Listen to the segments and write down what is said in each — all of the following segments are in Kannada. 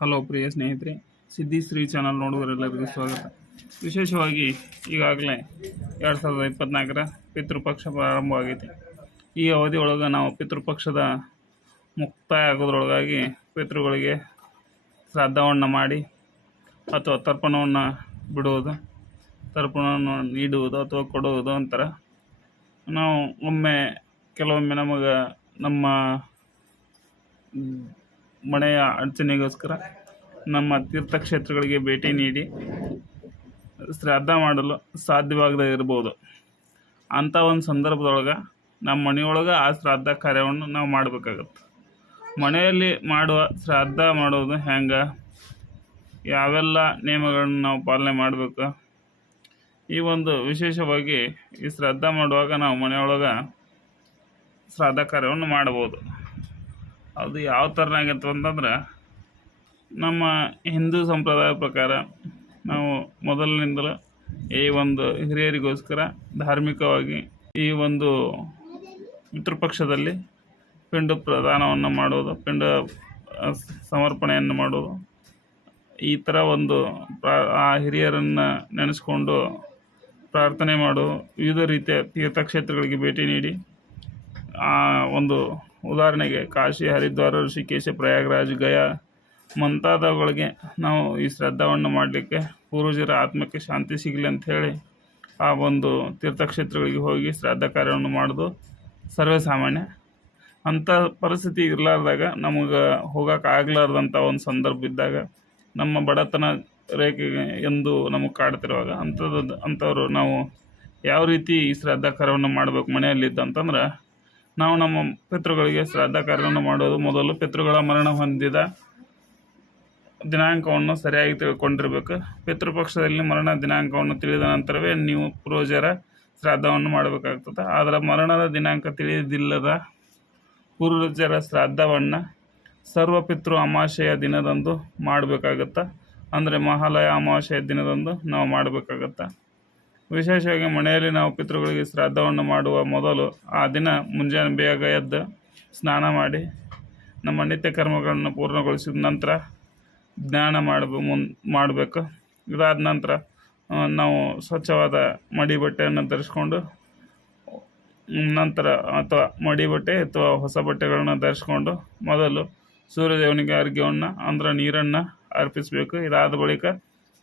ಹಲೋ ಪ್ರಿಯ ಸ್ನೇಹಿತರೆ ಸಿದ್ದಿ ಶ್ರೀ ಚಾನಲ್ ನೋಡುವರೆಲ್ಲರಿಗೂ ಸ್ವಾಗತ. ವಿಶೇಷವಾಗಿ ಈಗಾಗಲೇ ಎರಡು ಸಾವಿರದ ಇಪ್ಪತ್ತ್ನಾಲ್ಕರ ಪಿತೃಪಕ್ಷ ಪ್ರಾರಂಭವಾಗೈತಿ. ಈ ಅವಧಿಯೊಳಗೆ ನಾವು ಪಿತೃಪಕ್ಷದ ಮುಕ್ತಾಯ ಆಗೋದ್ರೊಳಗಾಗಿ ಪಿತೃಗಳಿಗೆ ಶ್ರಾದ್ದವನ್ನು ಮಾಡಿ ಅಥವಾ ತರ್ಪಣವನ್ನು ಬಿಡುವುದು, ತರ್ಪಣವನ್ನು ನೀಡುವುದು ಅಥವಾ ಕೊಡುವುದು ಅಂತಾರೆ. ನಾವು ಒಮ್ಮೆ ಕೆಲವೊಮ್ಮೆ ನಮಗೆ ನಮ್ಮ ಮನೆಯ ಅಡಚಣೆಗೋಸ್ಕರ ನಮ್ಮ ತೀರ್ಥಕ್ಷೇತ್ರಗಳಿಗೆ ಭೇಟಿ ನೀಡಿ ಶ್ರಾದ್ದ ಮಾಡಲು ಸಾಧ್ಯವಾಗದೇ ಇರ್ಬೋದು. ಅಂಥ ಒಂದು ಸಂದರ್ಭದೊಳಗೆ ನಮ್ಮ ಮನೆಯೊಳಗೆ ಆ ಶ್ರಾದ್ದ ಕಾರ್ಯವನ್ನು ನಾವು ಮಾಡಬೇಕಾಗತ್ತೆ. ಮನೆಯಲ್ಲಿ ಮಾಡುವ ಶ್ರಾದ್ದ ಮಾಡೋದು ಹೆಂಗೆ? ಯಾವೆಲ್ಲ ನಿಯಮಗಳನ್ನು ನಾವು ಪಾಲನೆ ಮಾಡಬೇಕು? ಈ ಒಂದು ವಿಶೇಷವಾಗಿ ಈ ಶ್ರಾದ್ದ ಮಾಡುವಾಗ ನಾವು ಮನೆಯೊಳಗೆ ಶ್ರಾದ್ದ ಕಾರ್ಯವನ್ನು ಮಾಡಬಹುದು. ಅದು ಯಾವ ಥರನಾಗತ್ತೆ ಅಂತಂದ್ರೆ, ನಮ್ಮ ಹಿಂದೂ ಸಂಪ್ರದಾಯ ಪ್ರಕಾರ ನಾವು ಮೊದಲಿನಿಂದಲೂ ಈ ಒಂದು ಹಿರಿಯರಿಗೋಸ್ಕರ ಧಾರ್ಮಿಕವಾಗಿ ಈ ಒಂದು ಪಿತೃಪಕ್ಷದಲ್ಲಿ ಪಿಂಡ ಪ್ರದಾನವನ್ನು ಮಾಡೋದು ಪಿಂಡ ಸಮರ್ಪಣೆಯನ್ನು ಮಾಡೋದು ಈ ಥರ ಒಂದು ಪ್ರಾ- ಆ ಹಿರಿಯರನ್ನು ನೆನೆಸ್ಕೊಂಡು ಪ್ರಾರ್ಥನೆ ಮಾಡು, ವಿವಿಧ ರೀತಿಯ ತೀರ್ಥಕ್ಷೇತ್ರಗಳಿಗೆ ಭೇಟಿ ನೀಡಿ, ಆ ಒಂದು ಉದಾಹರಣೆಗೆ ಕಾಶಿ ಹರಿದ್ವಾರ, ಋಷಿಕೇಶ, ಪ್ರಯಾಗರಾಜ್, ಗಯಾ ಮುಂತಾದವುಗಳಿಗೆ ನಾವು ಈ ಶ್ರದ್ಧಾವನ್ನು ಮಾಡಲಿಕ್ಕೆ ಪೂರ್ವಜರ ಆತ್ಮಕ್ಕೆ ಶಾಂತಿ ಸಿಗಲಿ ಅಂಥೇಳಿ ಆ ಒಂದು ತೀರ್ಥಕ್ಷೇತ್ರಗಳಿಗೆ ಹೋಗಿ ಶ್ರಾದ್ದ ಕಾರ್ಯವನ್ನು ಮಾಡೋದು ಸರ್ವೇ ಸಾಮಾನ್ಯ ಅಂಥ ಪರಿಸ್ಥಿತಿ ಇರಲಾರ್ದಾಗ ನಮಗೆ ಹೋಗೋಕೆ ಆಗ್ಲಾರ್ದಂಥ ಒಂದು ಸಂದರ್ಭ ಇದ್ದಾಗ ನಮ್ಮ ಬಡತನ ರೇಖೆಗೆ ಎಂದು ನಮಗೆ ಕಾಡ್ತಿರುವಾಗ ಅಂಥದ್ದು ಅಂಥವ್ರು ನಾವು ಯಾವ ರೀತಿ ಈ ಶ್ರದ್ಧಾ ಕಾರ್ಯವನ್ನು ಮಾಡಬೇಕು ಮನೆಯಲ್ಲಿದ್ದು ಅಂತಂದ್ರೆ ನಾವು ನಮ್ಮ ಪಿತೃಗಳಿಗೆ ಶ್ರಾದ್ದ ಕಾರ್ಯವನ್ನು ಮಾಡೋದು ಮೊದಲು ಪಿತೃಗಳ ಮರಣ ಹೊಂದಿದ ದಿನಾಂಕವನ್ನು ಸರಿಯಾಗಿ ತಿಳ್ಕೊಂಡಿರಬೇಕು. ಪಿತೃಪಕ್ಷದಲ್ಲಿ ಮರಣ ದಿನಾಂಕವನ್ನು ತಿಳಿದ ನಂತರವೇ ನೀವು ಪೂರ್ವಜರ ಶ್ರಾದ್ದವನ್ನು ಮಾಡಬೇಕಾಗ್ತದೆ. ಆದರೆ ಮರಣದ ದಿನಾಂಕ ತಿಳಿದಿಲ್ಲದ ಪೂರ್ವಜರ ಶ್ರಾದ್ದವನ್ನು ಸರ್ವಪಿತೃ ಅಮಾವಾಸ್ಯೆಯ ದಿನದಂದು ಮಾಡಬೇಕಾಗತ್ತೆ. ಅಂದರೆ ಮಹಾಲಯ ಅಮಾವಾಸ್ಯೆಯ ದಿನದಂದು ನಾವು ಮಾಡಬೇಕಾಗತ್ತೆ. ವಿಶೇಷವಾಗಿ ಮನೆಯಲ್ಲಿ ನಾವು ಪಿತೃಗಳಿಗೆ ಶ್ರಾದ್ದವನ್ನು ಮಾಡುವ ಮೊದಲು ಆ ದಿನ ಮುಂಜಾನೆ ಬೇಗ ಎದ್ದು ಸ್ನಾನ ಮಾಡಿ ನಮ್ಮ ನಿತ್ಯ ಕರ್ಮಗಳನ್ನು ಪೂರ್ಣಗೊಳಿಸಿದ ನಂತರ ಜ್ಞಾನ ಮಾಡಬ ಮುನ್ ಮಾಡಬೇಕು. ಇದಾದ ನಂತರ ನಾವು ಸ್ವಚ್ಛವಾದ ಮಡಿ ಬಟ್ಟೆಯನ್ನು ಧರಿಸ್ಕೊಂಡು, ನಂತರ ಅಥವಾ ಮಡಿ ಬಟ್ಟೆ ಅಥವಾ ಹೊಸ ಬಟ್ಟೆಗಳನ್ನು ಧರಿಸ್ಕೊಂಡು ಮೊದಲು ಸೂರ್ಯದೇವನಿಗೆ ಅರ್ಘ್ಯವನ್ನು, ಅಂದ್ರೆ ನೀರನ್ನು ಅರ್ಪಿಸಬೇಕು. ಇದಾದ ಬಳಿಕ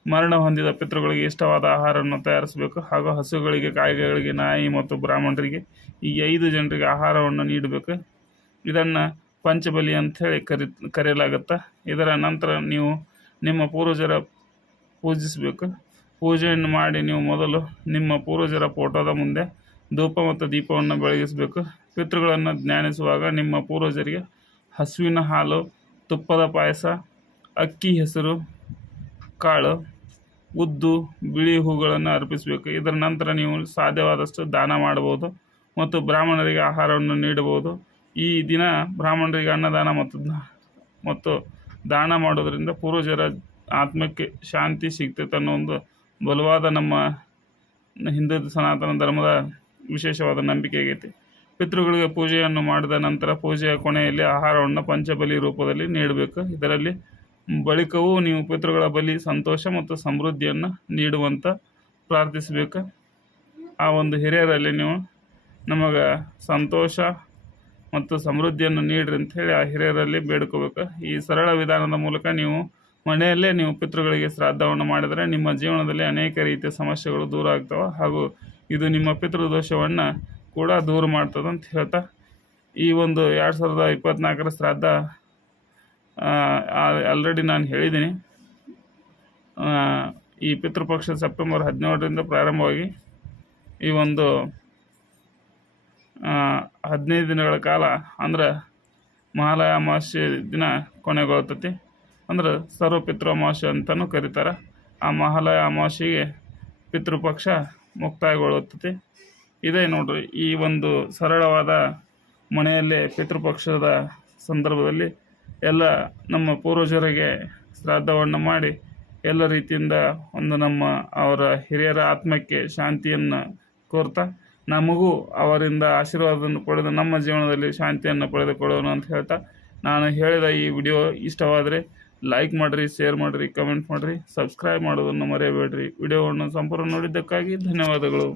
ಮರಣ ಹೊಂದಿದ ಪಿತೃಗಳಿಗೆ ಇಷ್ಟವಾದ ಆಹಾರವನ್ನು ತಯಾರಿಸಬೇಕು. ಹಾಗೂ ಹಸುಗಳಿಗೆ ಕಾಯಿಗಳಿಗೆ ನಾಯಿ ಮತ್ತು ಬ್ರಾಹ್ಮಣರಿಗೆ ಈ ಐದು ಜನರಿಗೆ ಆಹಾರವನ್ನು ನೀಡಬೇಕು. ಇದನ್ನು ಪಂಚಬಲಿ ಅಂಥೇಳಿ ಕರಿ, ಕರೆಯಲಾಗುತ್ತೆ, ಇದರ ನಂತರ ನೀವು ನಿಮ್ಮ ಪೂರ್ವಜರ ಪೂಜಿಸಬೇಕು. ಪೂಜೆಯನ್ನು ಮಾಡಿ ನೀವು ಮೊದಲು ನಿಮ್ಮ ಪೂರ್ವಜರ ಫೋಟೋದ ಮುಂದೆ ಧೂಪ ಮತ್ತು ದೀಪವನ್ನು ಬೆಳಗಿಸಬೇಕು. ಪಿತೃಗಳನ್ನು ಜ್ಞಾನಿಸುವಾಗ ನಿಮ್ಮ ಪೂರ್ವಜರಿಗೆ ಹಸುವಿನ ಹಾಲು, ತುಪ್ಪದ ಪಾಯಸ, ಅಕ್ಕಿ, ಹೆಸರು, ಕಾಳು ಉದ್ದು ಬಿಳಿ ಹೂಗಳನ್ನು ಅರ್ಪಿಸಬೇಕು. ಇದರ ನಂತರ ನೀವು ಸಾಧ್ಯವಾದಷ್ಟು ದಾನ ಮಾಡಬಹುದು ಮತ್ತು ಬ್ರಾಹ್ಮಣರಿಗೆ ಆಹಾರವನ್ನು ನೀಡಬಹುದು. ಈ ದಿನ ಬ್ರಾಹ್ಮಣರಿಗೆ ಅನ್ನದಾನ ಮತ್ತು ಮತ್ತು ದಾನ ಮಾಡೋದರಿಂದ ಪೂರ್ವಜರ ಆತ್ಮಕ್ಕೆ ಶಾಂತಿ ಸಿಗ್ತೈತೆ ಅನ್ನೋ ಒಂದು ಬಲವಾದ ನಮ್ಮ ಹಿಂದೂ ಸನಾತನ ಧರ್ಮದ ವಿಶೇಷವಾದ ನಂಬಿಕೆ ಆಗೈತಿ. ಪಿತೃಗಳಿಗೆ ಪೂಜೆಯನ್ನು ಮಾಡಿದ ನಂತರ ಪೂಜೆಯ ಕೊನೆಯಲ್ಲಿ ಆಹಾರವನ್ನು ಪಂಚಬಲಿ ರೂಪದಲ್ಲಿ ನೀಡಬೇಕು. ಇದರಲ್ಲಿ ಬಳಿಕವೂ ನೀವು ಪಿತೃಗಳ ಬಲಿ, ಸಂತೋಷ ಮತ್ತು ಸಮೃದ್ಧಿಯನ್ನು ನೀಡುವಂತ ಪ್ರಾರ್ಥಿಸಬೇಕು. ಆ ಒಂದು ಹಿರಿಯರಲ್ಲಿ ನೀವು ನಮಗೆ ಸಂತೋಷ ಮತ್ತು ಸಮೃದ್ಧಿಯನ್ನು ನೀಡ್ರಿ ಅಂಥೇಳಿ ಆ ಹಿರಿಯರಲ್ಲಿ ಬೇಡ್ಕೋಬೇಕು. ಈ ಸರಳ ವಿಧಾನದ ಮೂಲಕ ನೀವು ಮನೆಯಲ್ಲೇ ನೀವು ಪಿತೃಗಳಿಗೆ ಶ್ರಾದ್ದವನ್ನು ಮಾಡಿದರೆ ನಿಮ್ಮ ಜೀವನದಲ್ಲಿ ಅನೇಕ ರೀತಿಯ ಸಮಸ್ಯೆಗಳು ದೂರ ಆಗ್ತವೆ ಹಾಗೂ ಇದು ನಿಮ್ಮ ಪಿತೃದೋಷವನ್ನು ಕೂಡ ದೂರ ಮಾಡ್ತದೆ ಅಂತ ಹೇಳ್ತಾ ಈ ಒಂದು ಎರಡು ಸಾವಿರದ ಇಪ್ಪತ್ತ್ನಾಲ್ಕರ ಶ್ರಾದ್ದ ಆಲ್ರೆಡಿ ನಾನು ಹೇಳಿದ್ದೀನಿ ಈ ಪಿತೃಪಕ್ಷ ಸೆಪ್ಟೆಂಬರ್ ಹದಿನೇಳರಿಂದ ಪ್ರಾರಂಭವಾಗಿ ಈ ಒಂದು ಹದಿನೈದು ದಿನಗಳ ಕಾಲ ಅಂದ್ರೆ ಮಹಾಲಯ ಅಮಾವಾಸ್ಯೆ ದಿನ ಕೊನೆಗೊಳ್ತತಿ. ಅಂದ್ರೆ ಸರ್ವ ಪಿತೃ ಅಮಾವಾಸ್ಯೆ ಅಂತಲೂ ಕರೀತಾರೆ. ಆ ಮಹಾಲಯ ಅಮಾವಾಸ್ಯೆಗೆ ಪಿತೃಪಕ್ಷ ಮುಕ್ತಾಯಗೊಳ್ಳುತ್ತದೆ ಇದೇ ನೋಡ್ರಿ, ಈ ಒಂದು ಸರಳವಾದ ಮನೆಯಲ್ಲೇ ಪಿತೃಪಕ್ಷದ ಸಂದರ್ಭದಲ್ಲಿ ಎಲ್ಲ ನಮ್ಮ ಪೂರ್ವಜರಿಗೆ ಶ್ರಾದ್ದವನ್ನು ಮಾಡಿ ಎಲ್ಲ ರೀತಿಯಿಂದ ಒಂದು ನಮ್ಮ ಅವರ ಹಿರಿಯರ ಆತ್ಮಕ್ಕೆ ಶಾಂತಿಯನ್ನು ಕೋರ್ತಾ ನಮಗೂ ಅವರಿಂದ ಆಶೀರ್ವಾದವನ್ನು ಪಡೆದು ನಮ್ಮ ಜೀವನದಲ್ಲಿ ಶಾಂತಿಯನ್ನು ಪಡೆದುಕೊಳ್ಳೋಣ ಅಂತ ಹೇಳ್ತಾ ನಾನು ಹೇಳಿದ ಈ ವಿಡಿಯೋ ಇಷ್ಟವಾದರೆ ಲೈಕ್ ಮಾಡಿರಿ, ಶೇರ್ ಮಾಡಿರಿ, ಕಮೆಂಟ್ ಮಾಡಿರಿ, ಸಬ್ಸ್ಕ್ರೈಬ್ ಮಾಡೋದನ್ನು ಮರೆಯಬೇಡ್ರಿ. ವಿಡಿಯೋವನ್ನು ಸಂಪೂರ್ಣ ನೋಡಿದ್ದಕ್ಕಾಗಿ ಧನ್ಯವಾದಗಳು.